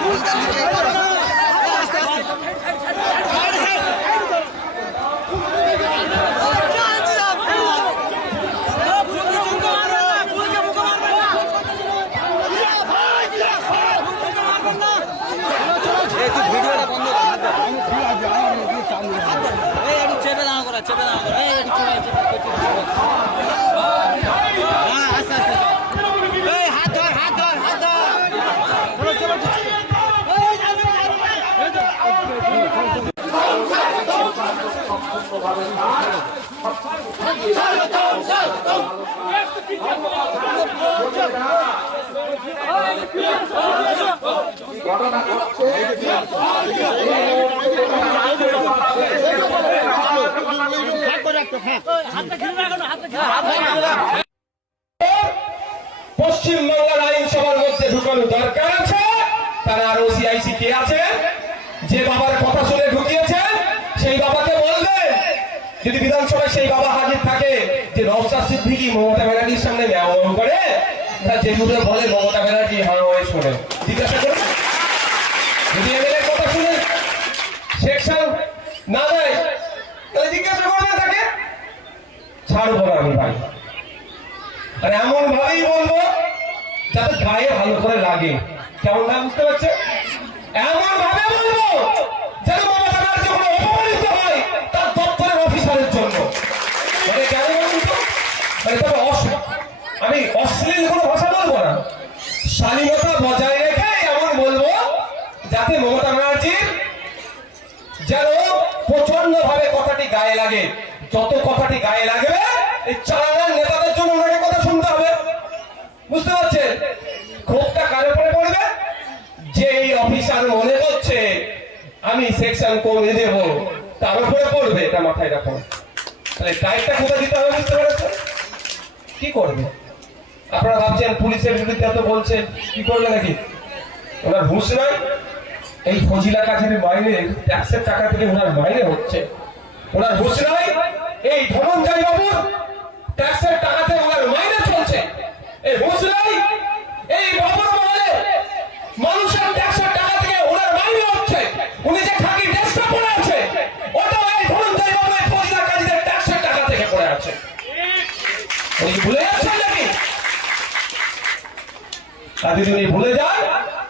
হলদা পশ্চিম বাংলার আইনসভার মধ্যে ঢুকানো দরকার আছে। তারা আর ওসিআইসি কে আছে? যে বাবার কথা শুনে ঢুকিয়েছেন সেই বাবাকে বলবেন সেই বাবা হাজির থাকে যে নওসাদ সিদ্দিকি মমতা ব্যানার্জির সামনে ব্যবহার করে। তা যেগুলো বলে মমতা ব্যানার্জি হ্যাঁ হয়ে শোনে। জিজ্ঞাসা করুন। যদি কথা শুনে না তাহলে জিজ্ঞাসা করবে তাকে। ছাড়বো না আমি ভাই। আর এমন ভাবেই বলব যাতে গায়ে ভালো করে লাগে। কেমন না বুঝতে পারছে এমন ভাবে বলব যেন মমতা ব্যানার্জি কোনো অপমানিত হয় তার দপ্তরের অফিসারের জন্য মানে কেন বলুন তো মানে তবে অস- আমি অশ্লীল কোনো ভাষা বলব না শালীনতা বজায় রেখে এমন বলব যাতে মমতা যেন প্রচণ্ড ভাবে কথাটি গায়ে লাগে। যত কথাটি গায়ে লাগবে, এই চালানোর নেতাদের জন্য ওনাকে কথা শুনতে হবে। বুঝতে পারছেন? ক্ষোভটা কার উপরে পড়বে? যে এই অফিসার মনে করছে, আমি সেকশন কমে দেব, তার উপরে পড়বে, এটা মাথায় রাখুন। তাহলে টাইটটা কোথায় দিতে হবে বুঝতে পেরেছেন? কি করবে? আপনারা ভাবছেন পুলিশের বিরুদ্ধে এত বলছেন, কি করবে নাকি? ওনার ঘুষ নয় এই ফজিলা কাছের মাইনে ট্যাক্সের টাকা থেকে ওনার মাইনে হচ্ছে। ওনার ঘুষ নয় এই ধনঞ্জয় বাবুর ট্যাক্সের টাকাতে ওনার মাইনে চলছে। এই ঘুষ নয় এই বাবুর মহলে মানুষের ট্যাক্সের টাকা থেকে ওনার মাইনে হচ্ছে। উনি যে খাকি ড্রেসটা পরে আছে, ওটাও এই ধনঞ্জয় বাবু এই ফজিলা কাজীদের ট্যাক্সের টাকা থেকে পড়ে আছে। উনি ভুলে যাচ্ছেন নাকি? আর যদি ভুলে যায়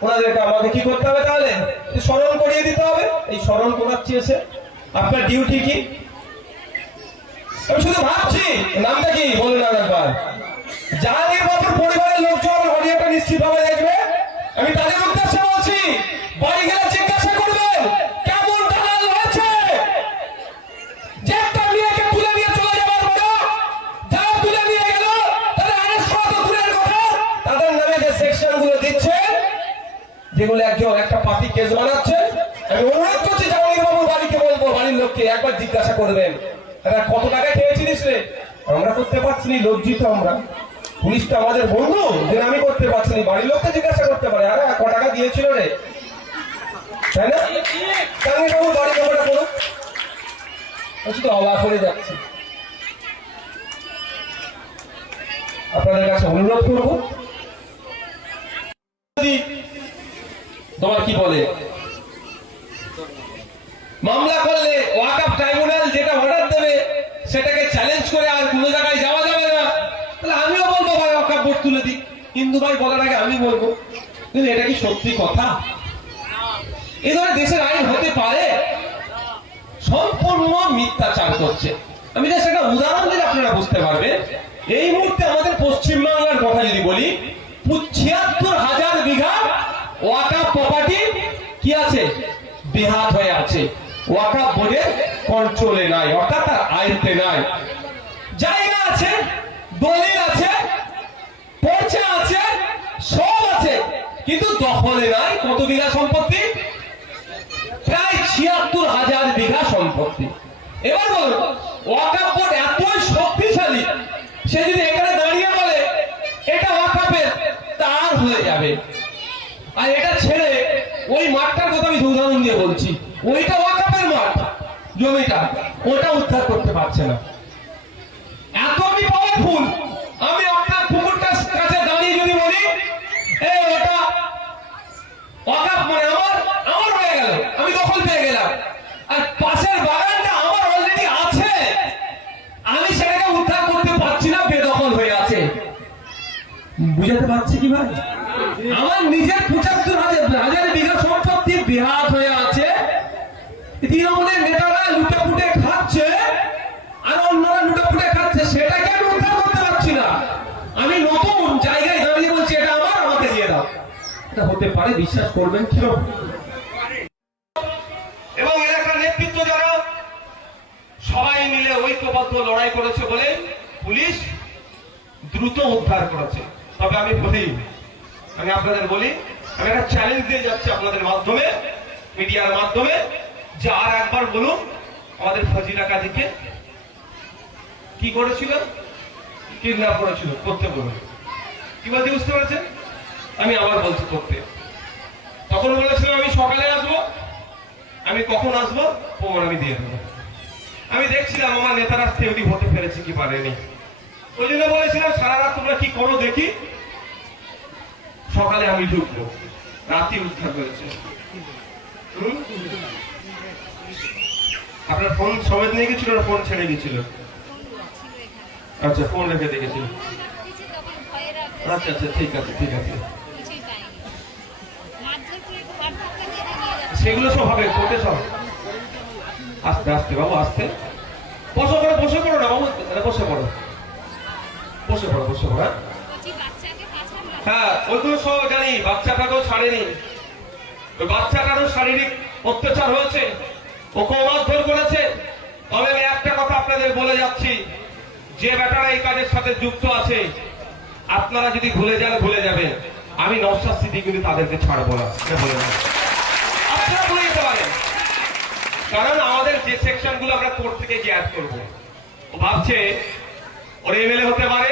ওনাদেরকে আমাকে কি করতে হবে তাহলে? স্মরণ করিয়ে দিতে হবে। এই স্মরণ করাচ্ছি এসে? আপনার ডিউটি কি? আমি শুধু ভাবছি, নামটা কি? বলুন একবার। জাহাঙ্গীর বাবুর পরিবারের লোকজন অডিওটা নিশ্চিত ভাবে দেখবে, আমি তাদের উদ্দেশ্যে বলছি, বাড়ি যেগুলো একজন, একটা পার্টি কেস বানাচ্ছে। আমি অনুরোধ করছি জাহাঙ্গীর বাবুর বাড়িকে বলব, বাড়ির লোককে একবার জিজ্ঞাসা করবেন। এরা কত টাকা খেয়েছিলিস রে? আমরা করতে পারছি না, লজ্জিত আমরা। পুলিশ তো আমাদের বন্ধু যে, আমি করতে পারছি না। বাড়ির লোককে জিজ্ঞাসা করতে পারে। আরে, ক টাকা দিয়েছিল রে? তাই না? বাবুর বাড়ি খবরটা করুন আমি শুধু অবাক হয়ে যাচ্ছি। আপনাদের কাছে অনুরোধ করব। তোমার কি বলে? মামলা করলে ওয়াকআপ ট্রাইব্যুনাল যেটা অর্ডার দেবে, সেটাকে চ্যালেঞ্জ করে আর কোনো জায়গায় যাওয়া যাবে না। তাহলে আমিও বলব ভাই ওয়াকআপ বোর্ড তুলে দিই। হিন্দু ভাই বলার আগে আমি বলব, কিন্তু এটা কি সত্যি কথা? এ ধরনের দেশের আইন হতে পারে, সম্পূর্ণ মিথ্যাচার করছে। আমি জাস্ট একটা উদাহরণ দিলে আপনারা বুঝতে পারবেন। এই মুহূর্তে আমাদের পশ্চিমবাংলার কথা যদি বলি ছিয়াত্তর হাজার বিঘা ওয়াকা প্রপার্টি কি আছে? বেহাত হয়ে আছে। ওয়াকা বোর্ডের কন্ট্রোলে নাই, অর্থাৎ তার আয়ত্তে নাই। জায়গা আছে, দলিল আছে, পর্চা আছে, সব আছে, কিন্তু দখলে নাই কত বিঘা সম্পত্তি? প্রায় ছিয়াত্তর হাজার বিঘা সম্পত্তি। এবার বলুন ওয়াকাপ বোর্ড এতই শক্তিশালী, সে যদি এখানে দাঁড়িয়ে বলে, এটা ওয়াকাপের তার হয়ে যাবে। আর এটা ছেড়ে ওই মাঠটার কথা আমি উদাহরণ দিয়ে বলছি। ওইটা ওয়াকাপের মাঠ। জমিটা। ওটা উদ্ধার করতে পারছে না। এত আমি পাওয়ারফুল আমি আপনার কাছে দাঁড়িয়ে যদি বলি ওটা ওয়াকাপ মানে আমার আমার হয়ে গেল। আমি দখল পেয়ে গেলাম। আর পাশের বাগানটা আমার অলরেডি আছে। আমি সেটাকে উদ্ধার করতে পারছি না, বেদখল হয়ে আছে। বুঝাতে পারছি কি ভাই? আমার নিজের পঁচাত্তর হাজার হাজার বিঘা সম্পত্তি বিহাত হয়ে আছে। তৃণমূলের নেতারা লুটে ফুটে খাচ্ছে আর অন্যরা লুটে ফুটে খাচ্ছে, সেটাকে আমি উদ্ধার করতে পারছি না। আমি নতুন জায়গায় দাঁড়িয়ে বলছি, এটা আমার, আমাকে দিয়ে দাও। এটা হতে পারে, বিশ্বাস করবেন কেন? এবং এলাকার নেতৃত্ব যারা, সবাই মিলে ঐক্যবদ্ধ লড়াই করেছে বলে পুলিশ দ্রুত উদ্ধার করেছে। তবে আমি বলি আমি আপনাদের বলি, আমি একটা চ্যালেঞ্জ দিয়ে যাচ্ছি আপনাদের মাধ্যমে মিডিয়ার মাধ্যমে, যে আর একবার বলুন আমাদের ফজিলা কাজীকে কি করেছিল? কিডন্যাপ করেছিল, করতে বলুন। কি বলতে বুঝতে পেরেছেন? আমি আবার বলছি করতে। তখন বলেছিলাম, আমি সকালে আসব, আমি কখন আসব? প্রমাণ আমি দিয়ে দেবো। আমি দেখছিলাম আমার নেতারা তৈরি হতে পেরেছে কি পারেনি। ওই জন্য বলেছিলাম, সারা রাত তোমরা কি করো দেখি। সকালে আমি ঢুকবো। রাতে উদ্ধার হুম? আপনার ফোন সমেত নিয়ে গেছিল না ফোন ছেড়ে গেছিল? আচ্ছা ফোন রেখে দেখেছিল আচ্ছা আচ্ছা ঠিক আছে ঠিক আছে। সেগুলো সব হবে, কোর্টে সব। আস্তে আস্তে, বাবু, আস্তে। বসে পড়ো বসে পড়ো না, বাবু, বসে পড়ো। বসে পড়ো বসে পড়ো হ্যাঁ? হ্যাঁ জানি, বাচ্চাটাকেও ছাড়েনি। ওই বাচ্চাটারও শারীরিক অত্যাচার হয়েছে ওকেও মারধর করেছে। তবে আমি একটা কথা আপনাদের বলে যাচ্ছি, যে বেটারা এই কাজের সাথে যুক্ত আছে, আপনারা যদি ভুলে যান, ভুলে যাবেন। আমি নবসার স্মৃতি কিন্তু তাদেরকে ছাড়বো না বলে আপনারা ভুলে যেতে পারেন। কারণ আমাদের যে সেকশনগুলো আমরা কোর্ট থেকে গিয়ে অ্যাড করব। ভাবছে, ওর এমএলএ হতে পারে,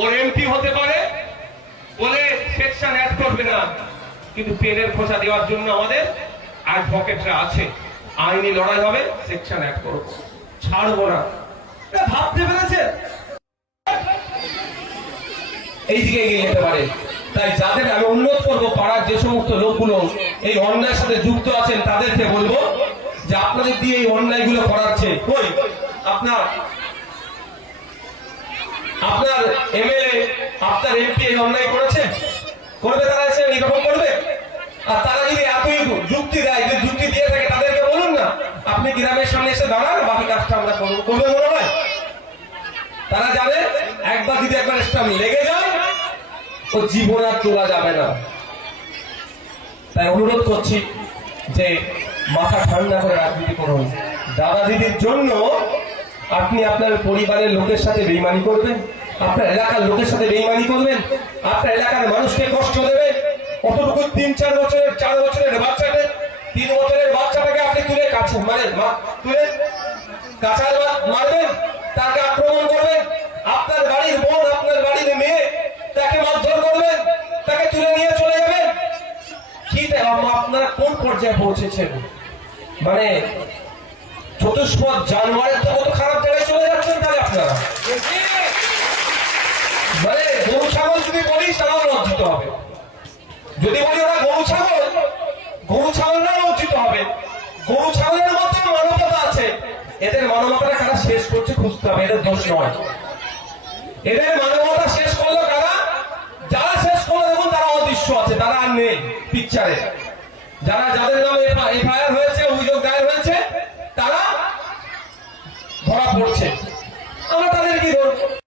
ওর এমপি হতে পারে বলে সেকশন অ্যাড করবে না। কিন্তু পেনের খোঁচা দেওয়ার জন্য আমাদের অ্যাডভোকেটরা আছে। আইনি লড়াই হবে সেকশন অ্যাড করব। ছাড়বো না। ভাবতে পেরেছে এইদিকে এগিয়ে যেতে পারে। তাই যাদের আমি উন্নত করব, পাড়ার যে সমস্ত লোকগুলো এই অন্যায়ের সাথে যুক্ত আছেন, তাদেরকে বলব যে আপনাদের দিয়ে এই অন্যায়গুলো করাচ্ছে। কই? আপনার আপনার এমএলএ, আপনার এমপি এই অন্যায় করেছে? করবে তারা এসে এরকম করবে? আর তারা যদি এতই যুক্তি দেয় যে যুক্তি দিয়ে থাকে, তাদেরকে বলুন না, আপনি গ্রামের সামনে এসে দাঁড়ান, বাকি কাজটা আমরা করব। করবে মনে হয়? তারা যাবে, একবার যদি একবার স্টাম লেগে যায় ও জীবন আর তোলা যাবে না। তাই অনুরোধ করছি যে মাথা ঠান্ডা করে রাজনীতি করুন। দাদা দিদির জন্য আপনি আপনার পরিবারের লোকের সাথে বেইমানি করবেন। আপনার এলাকার লোকের সাথে বেইমানি করবেন, আপনার এলাকার মানুষকে কষ্ট দেবেন। অতটুকু তিন চার বছরের চার বছরের বাচ্চাকে তিন বছরের বাচ্চাটাকে আপনি তুলে কাছে মানে তুলে কাছার মারবেন, তাকে আক্রমণ করবেন। আপনার বাড়ির বোন, আপনার বাড়ির মেয়ে তাকে মারধর করবেন, তাকে তুলে নিয়ে চলে যাবেন। কি আপনারা কোন পর্যায়ে পৌঁছেছেন? মানে চতুষ্পদ জানোয়ারের তো কত খারাপ জায়গায় চলে যাচ্ছেন তাহলে আপনারা? মানে গরু ছাগল যদি বলিস তারাও লজ্জিত হবে। যদি বলি ওরা গরু ছাগল, গরু ছাগলরা লজ্জিত হবে। গরু ছাগলের মধ্যে মানবতা আছে। এদের মানবতাটা কারা শেষ করছে খুঁজতে হবে, এদের দোষ নয়। এদের মানবতা শেষ করল কারা? যারা শেষ করল দেখুন তারা অদৃশ্য আছে, তারা আর নেই পিকচারে যারা যাদের নামে এফআইআর হয়েছে, অভিযোগ দায়ের হয়েছে, তারা ধরা পড়ছে। আমরা তাদের কি ধরবো?